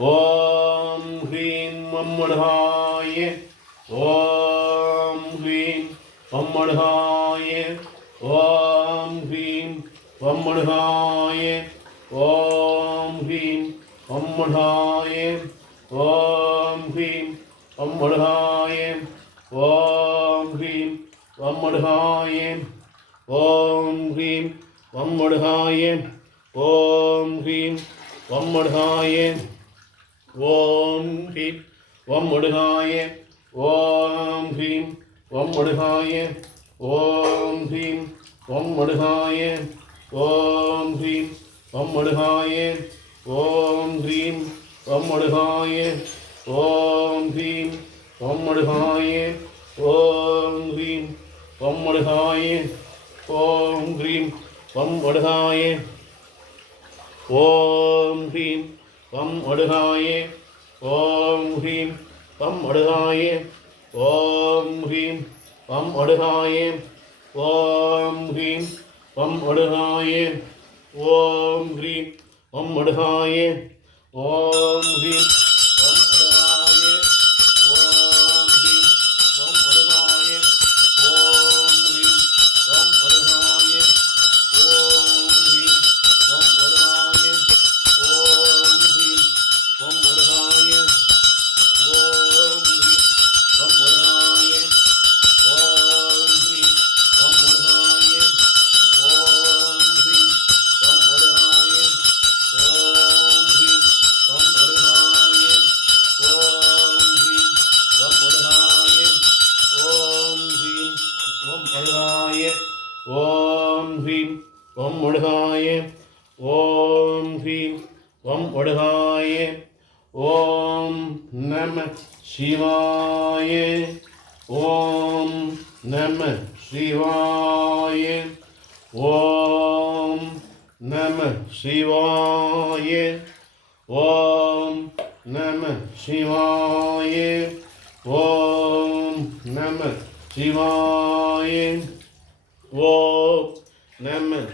ॐ ह्रीं मम्मढाय, ॐ ह्रीं मम्मढाय, ॐ ह्रीं मम्मढाय, ॐ ह्रीं मम्मढाय, ॐ ह्रीं मम्मढाय, ॐ ह्रीं मम्मढाय, ॐ ह्रीं मम्मढाय, ॐ ह्रीं मम्मढाय। ஓம் ஹ்ரீம் ஓம் முடுகாய. ஓம் ஹ்ரீம் ஓம் முடுகாய. ஓம் ஹ்ரீம் ஓம் முடுகாய. ஓம் ஹ்ரீம் ஓம் முடுகாய. ஓம் ஹ்ரீம் ஓம் முடுகாய. ஓம் ஹ்ரீம் ஓம் முடுகாய. ஓம் ஹ்ரீம் ஓம் முடுகாய. ஓம் ஹ்ரீம் ஓம் முடுகாய. ஓம் ஹ்ரீம் वं वडुगाय ॐ ह्रीं वं वडुगाय ॐ ह्रीं वं वडुगाय ॐ ह्रीं वं वडुगाय ॐ ह्रीं वं वडुगाय ॐ ह्रीं। ओम वडुगाय ओम ह्रीं ओम वडुगाय ओम नम शिवाय। ओम नम शिवाय। ओम नम शिवाय। ओम नम शिवाय। ओम नम शिवाय। ओम नम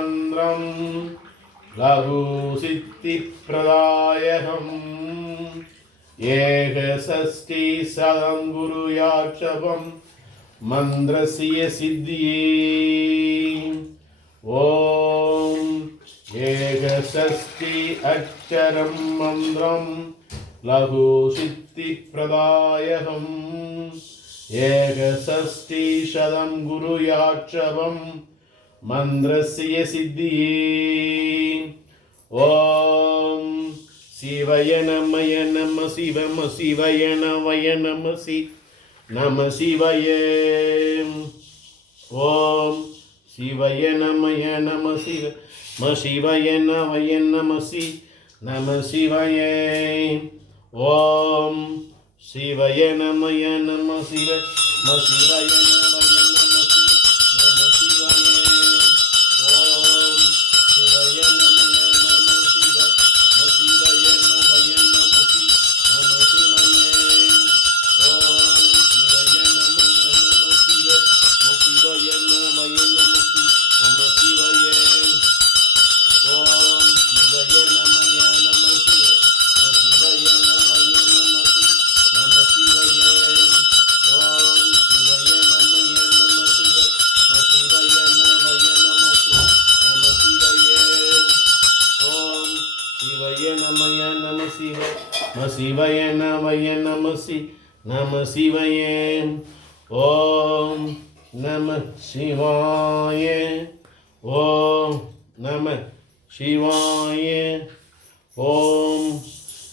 अक्षरं मन्त्रं लघुसिद्धिप्रदायकम् एकषष्टिशतं गुरुयाक्षपं मन्त्रस्य सिद्धिये ॐ एकषष्टि अक्षरं मन्त्रं लघुसिद्धिप्रदायकम् एकषष्टिशतं गुरुयाक्षपं मन्त्रस्य सिद्धिये ॐ शिवय नमय नम शिवम शिवय नमय नम शि नम शिवय। ॐ शिवय नमय नम शिव म शिवय नमय नम शि नम शिवय। ॐ शिवय नमय नम शिव म शिवय नम। நம சி நம சிவயே ஓம் நம சிவாய. ஓம் நம சிவாய. ஓம்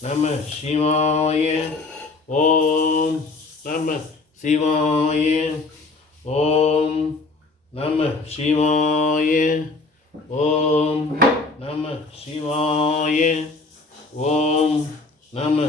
நம சிவாய. ஓம் நம சிவாய. ஓம் நம சிவாய. ஓம் நம சிவாய. ஓம் நம